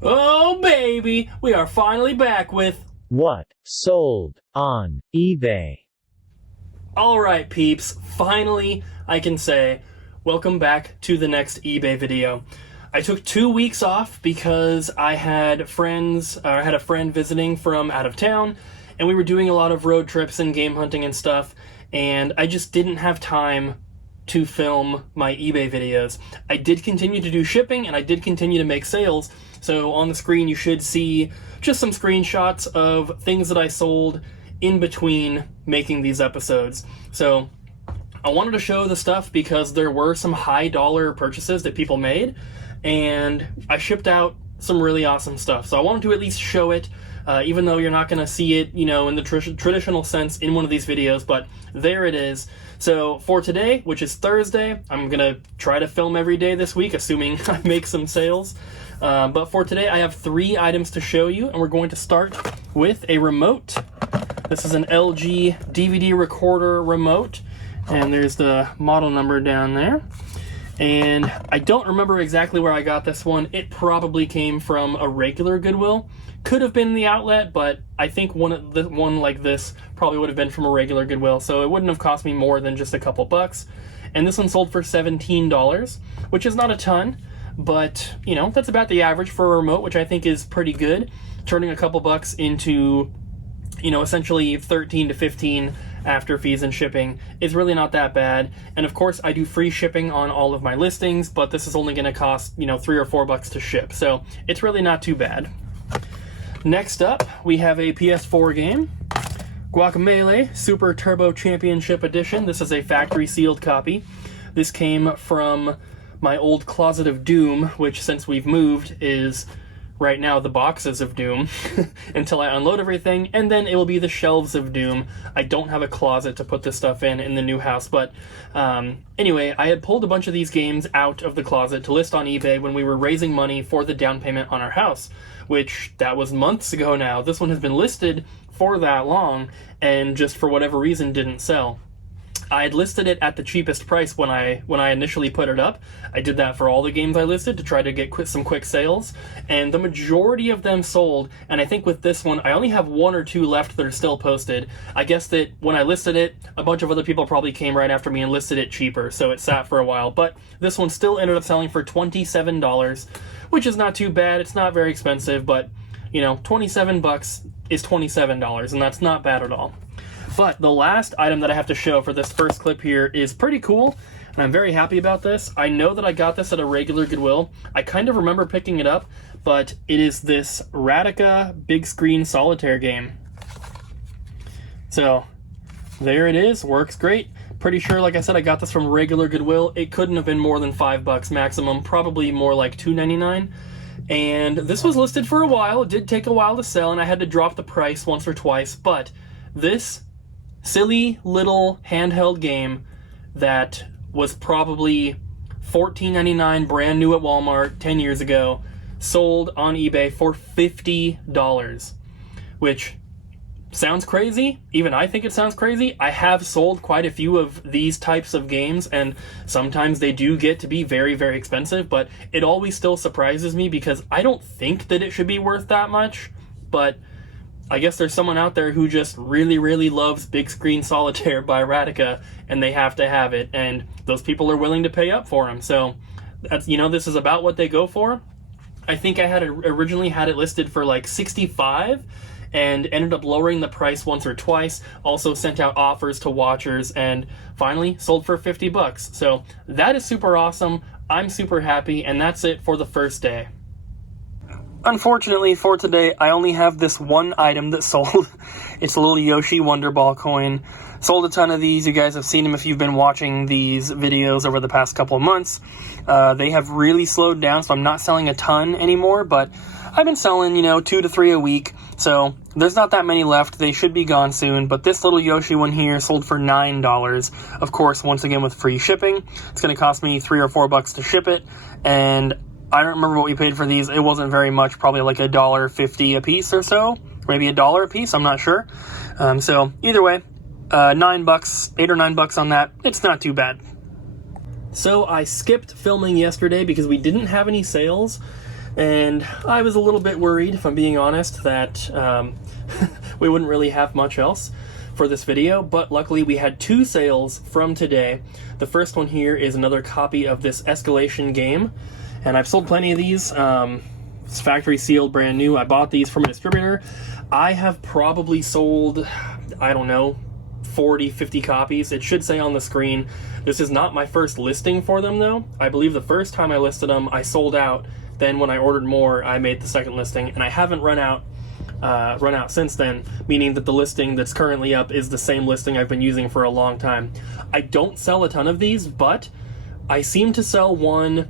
Oh baby, we are finally back with What sold on eBay? Alright peeps, finally I can say welcome back to the next eBay video. I took 2 weeks off because I had a friend visiting from out of town, and we were doing a lot of road trips and game hunting and stuff, and I just didn't have time to film my eBay videos. I did continue to do shipping and I did continue to make sales, so on the screen you should see just some screenshots of things that I sold in between making these episodes. So I wanted to show the stuff because there were some high dollar purchases that people made, and I shipped out some really awesome stuff. So I wanted to at least show it, even though you're not going to see it, in the traditional sense in one of these videos, but there it is. So for today, which is Thursday, I'm going to try to film every day this week, assuming I make some sales. But for today, I have 3 items to show you, and we're going to start with a remote. This is an LG DVD recorder remote, and there's the model number down there. And I don't remember exactly where I got this one. It probably came from a regular Goodwill. Could have been the outlet, but I think one like this probably would have been from a regular Goodwill, so it wouldn't have cost me more than just a couple bucks. And this one sold for $17, which is not a ton, but, that's about the average for a remote, which I think is pretty good. Turning a couple bucks into, essentially 13 to 15 after fees and shipping is really not that bad. And of course, I do free shipping on all of my listings, but this is only going to cost, 3 or 4 bucks to ship, so it's really not too bad. Next up, we have a PS4 game, Guacamelee Super Turbo Championship Edition. This is a factory sealed copy. This came from my old Closet of Doom, which since we've moved is right now the boxes of Doom until I unload everything, and then it will be the shelves of Doom. I don't have a closet to put this stuff in the new house, but anyway, I had pulled a bunch of these games out of the closet to list on eBay when we were raising money for the down payment on our house, which that was months ago now. This one has been listed for that long and just for whatever reason didn't sell. I had listed it at the cheapest price when I initially put it up. I did that for all the games I listed to try to get some quick sales, and the majority of them sold, and I think with this one, I only have 1 or 2 left that are still posted. I guess that when I listed it, a bunch of other people probably came right after me and listed it cheaper, so it sat for a while, but this one still ended up selling for $27, which is not too bad. It's not very expensive, but, 27 bucks is $27, and that's not bad at all. But the last item that I have to show for this first clip here is pretty cool, and I'm very happy about this. I know that I got this at a regular Goodwill. I kind of remember picking it up, but it is this Radica big screen solitaire game. So there it is, works great. Pretty sure, like I said, I got this from regular Goodwill. It couldn't have been more than $5 maximum, probably more like $2.99. And this was listed for a while. It did take a while to sell, and I had to drop the price once or twice, but this silly little handheld game that was probably $14.99 brand new at Walmart 10 years ago sold on eBay for $50, which sounds crazy. Even I think it sounds crazy. I have sold quite a few of these types of games, and sometimes they do get to be very, very expensive, but it always still surprises me because I don't think that it should be worth that much, but I guess there's someone out there who just really, really loves Big Screen Solitaire by Radica, and they have to have it, and those people are willing to pay up for them. So, that's, this is about what they go for. I think I had originally had it listed for like $65, and ended up lowering the price once or twice. Also sent out offers to watchers, and finally sold for $50. So that is super awesome. I'm super happy, and that's it for the first day. Unfortunately for today, I only have this one item that sold. It's a little Yoshi Wonder Ball coin. Sold a ton of these. You guys have seen them if you've been watching these videos over the past couple of months. They have really slowed down, so I'm not selling a ton anymore, but I've been selling, 2 to 3 a week, so there's not that many left. They should be gone soon, but this little Yoshi one here sold for $9. Of course, once again with free shipping. It's going to cost me $3 or $4 to ship it, and I don't remember what we paid for these. It wasn't very much, probably like $1.50 a piece or so, maybe $1 a piece, I'm not sure. So either way, $9, $8 or $9 on that. It's not too bad. So I skipped filming yesterday because we didn't have any sales. And I was a little bit worried, if I'm being honest, that we wouldn't really have much else for this video, but luckily we had 2 sales from today. The first one here is another copy of this Escalation game, and I've sold plenty of these. It's factory sealed, brand new. I bought these from a distributor. I have probably sold, I don't know, 40, 50 copies. It should say on the screen. This is not my first listing for them though. I believe the first time I listed them, I sold out. Then when I ordered more, I made the second listing, and I haven't run out since then, meaning that the listing that's currently up is the same listing I've been using for a long time. I don't sell a ton of these, but I seem to sell one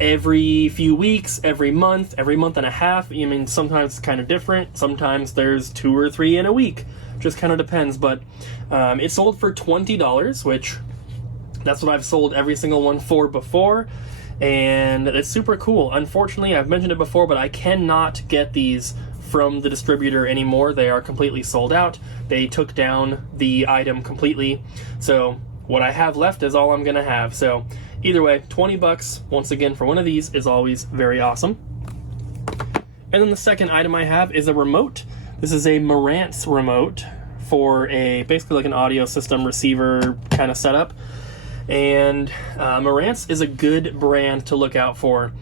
every few weeks, every month and a half. I mean, sometimes it's kind of different. Sometimes there's 2 or 3 in a week. Just kind of depends, but it sold for $20, which that's what I've sold every single one for before, and it's super cool. Unfortunately, I've mentioned it before, but I cannot get these from the distributor anymore. They are completely sold out. They took down the item completely, so what I have left is all I'm gonna have. So either way, 20 bucks once again for one of these is always very awesome. And then the second item I have is a remote. This is a Marantz remote for a basically like an audio system receiver kind of setup. And Marantz is a good brand to look out for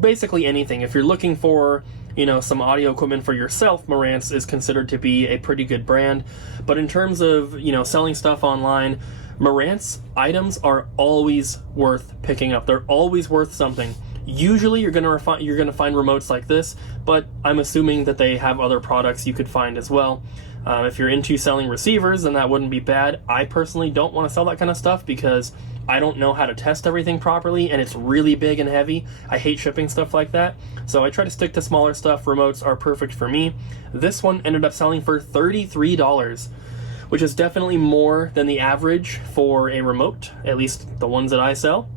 basically anything. If you're looking for, you know, some audio equipment for yourself, Marantz is considered to be a pretty good brand. But in terms of, you know, selling stuff online, Marantz items are always worth picking up. They're always worth something. Usually you're gonna find remotes like this, but I'm assuming that they have other products you could find as well. If you're into selling receivers, then that wouldn't be bad. I personally don't want to sell that kind of stuff because I don't know how to test everything properly, and it's really big and heavy. I hate shipping stuff like that, so I try to stick to smaller stuff. Remotes are perfect for me. This one ended up selling for $33, which is definitely more than the average for a remote, at least the ones that I sell.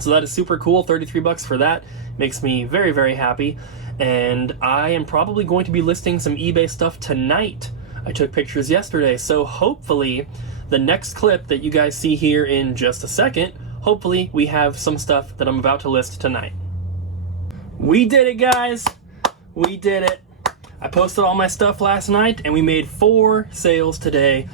So that is super cool. 33 bucks for that makes me very, very happy. And I am probably going to be listing some eBay stuff tonight. I took pictures yesterday, so hopefully the next clip that you guys see here in just a second, hopefully we have some stuff that I'm about to list tonight. We did it, guys. We did it. I posted all my stuff last night, and we made 4 sales today.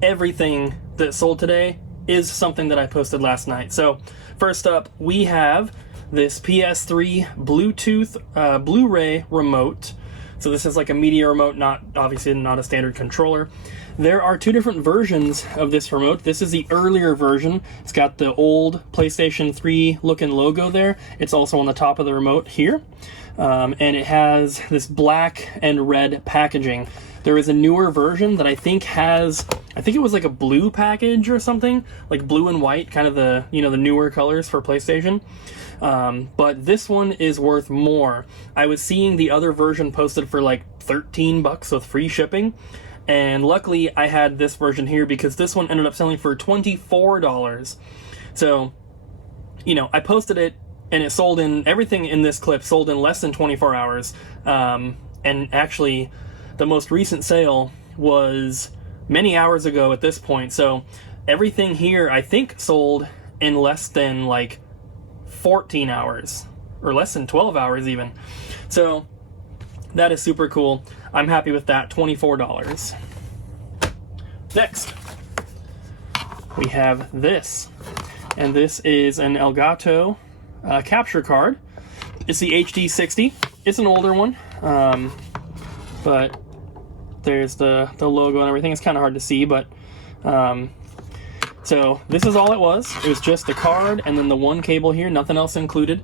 Everything that sold today is something that I posted last night. So first up, we have this PS3 Bluetooth Blu-ray remote. So this is like a media remote, obviously not a standard controller. There are 2 different versions of this remote. This is the earlier version. It's got the old PlayStation 3 looking logo there. It's also on the top of the remote here. And it has this black and red packaging. There is a newer version that I think it was like a blue package or something, like blue and white, kind of the, you know, the newer colors for PlayStation. But this one is worth more. I was seeing the other version posted for like 13 bucks with free shipping, and luckily I had this version here because this one ended up selling for $24. So, you know, I posted it and it sold in, everything in this clip sold in less than 24 hours. And actually the most recent sale was many hours ago at this point. So everything here I think sold in less than like 14 hours or less than 12 hours even. So that is super cool. I'm happy with that. $24. Next, we have this, and this is an Elgato capture card. It's the HD60. It's an older one, but there's the logo and everything. It's kind of hard to see, but so this is all it was. It was just the card and then the one cable here, nothing else included.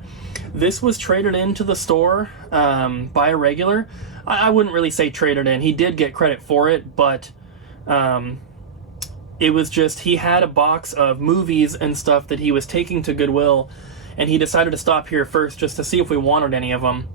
This was traded into the store by a regular. I wouldn't really say traded in. He did get credit for it, but it was just, he had a box of movies and stuff that he was taking to Goodwill, and he decided to stop here first just to see if we wanted any of them.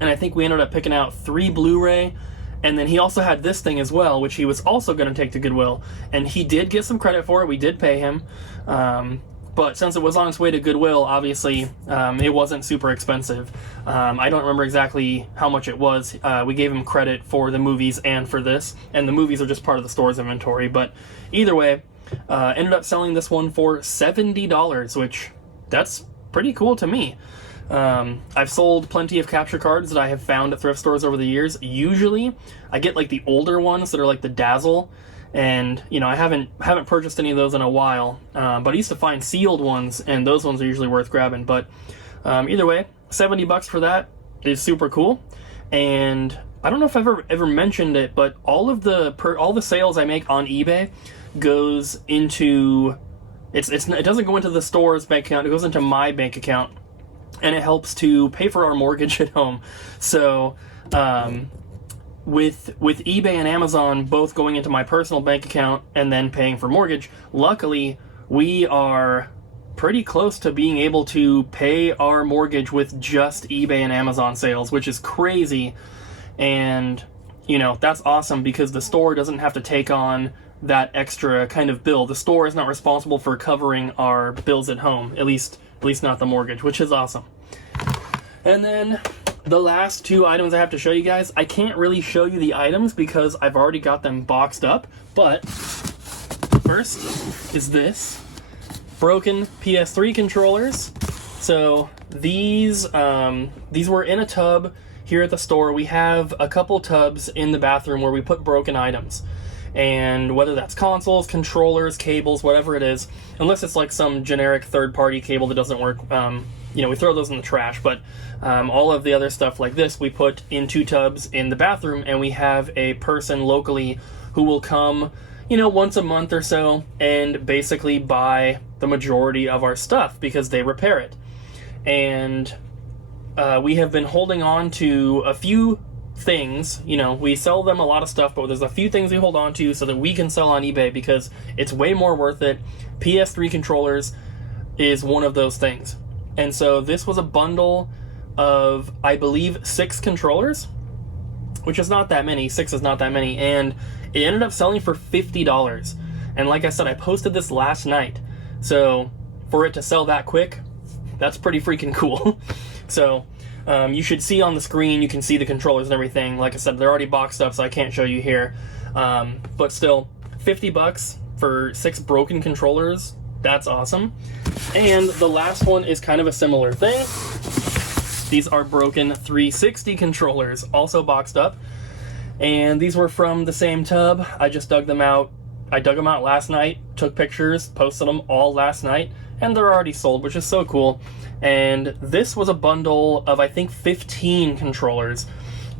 And I think we ended up picking out 3 Blu-ray, and then he also had this thing as well, which he was also going to take to Goodwill. And he did get some credit for it. We did pay him. But since it was on its way to Goodwill, obviously, it wasn't super expensive. I don't remember exactly how much it was. We gave him credit for the movies and for this. And the movies are just part of the store's inventory. But either way, ended up selling this one for $70, which that's pretty cool to me. I've sold plenty of capture cards that I have found at thrift stores over the years. Usually, I get like the older ones that are like the Dazzle, and you know I haven't purchased any of those in a while. But I used to find sealed ones, and those ones are usually worth grabbing. But either way, $70 for that is super cool. And I don't know if I've ever mentioned it, but all the sales I make on eBay goes into it doesn't go into the store's bank account. It goes into my bank account, and it helps to pay for our mortgage at home. So with eBay and Amazon both going into my personal bank account and then paying for mortgage, luckily we are pretty close to being able to pay our mortgage with just eBay and Amazon sales, which is crazy. And you know, that's awesome because the store doesn't have to take on that extra kind of bill. The store is not responsible for covering our bills at home, at least not the mortgage, which is awesome. And then the last two items I have to show you guys, I can't really show you the items because I've already got them boxed up, but first is this broken PS3 controllers. So these were in a tub here at the store. We have a couple tubs in the bathroom where we put broken items. And whether that's consoles, controllers, cables, whatever it is, unless it's like some generic third-party cable that doesn't work, you know, we throw those in the trash. But all of the other stuff like this, we put in 2 tubs in the bathroom, and we have a person locally who will come, you know, once a month or so and basically buy the majority of our stuff because they repair it. And we have been holding on to a few things. You know, we sell them a lot of stuff, but there's a few things we hold on to so that we can sell on eBay because it's way more worth it. PS3 controllers is one of those things. And so this was a bundle of, I believe, 6 controllers, which is not that many. 6 is not that many. And it ended up selling for $50. And like I said, I posted this last night. So for it to sell that quick, that's pretty freaking cool. So you should see on the screen, you can see the controllers and everything. Like I said, they're already boxed up, so I can't show you here. But still, $50 for 6 broken controllers, that's awesome. And the last one is kind of a similar thing. These are broken 360 controllers, also boxed up. And these were from the same tub. I just dug them out. I dug them out last night, took pictures, posted them all last night, and they're already sold, which is so cool. And this was a bundle of, I think, 15 controllers,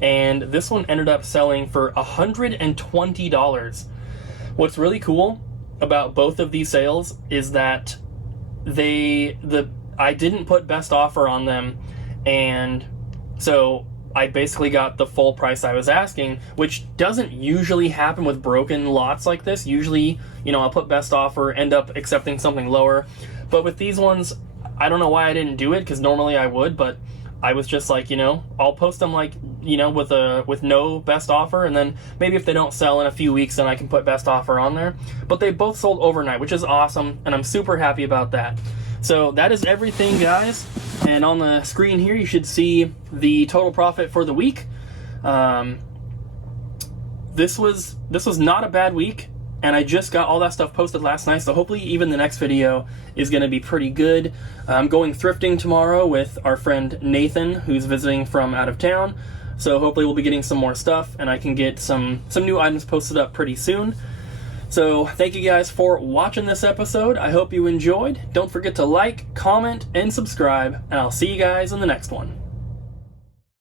and this one ended up selling for $120. What's really cool about both of these sales is that I didn't put best offer on them, and so I basically got the full price I was asking, which doesn't usually happen with broken lots like this. Usually, you know, I'll put best offer, end up accepting something lower. But with these ones, I don't know why I didn't do it, because normally I would, but I was just like, you know, I'll post them like, you know, with no best offer, and then maybe if they don't sell in a few weeks, then I can put best offer on there. But they both sold overnight, which is awesome, and I'm super happy about that. So that is everything, guys. And on the screen here, you should see the total profit for the week. This was not a bad week, and I just got all that stuff posted last night, so hopefully even the next video is going to be pretty good. I'm going thrifting tomorrow with our friend Nathan, who's visiting from out of town, so hopefully we'll be getting some more stuff, and I can get some new items posted up pretty soon. So thank you guys for watching this episode. I hope you enjoyed. Don't forget to like, comment, and subscribe, and I'll see you guys in the next one.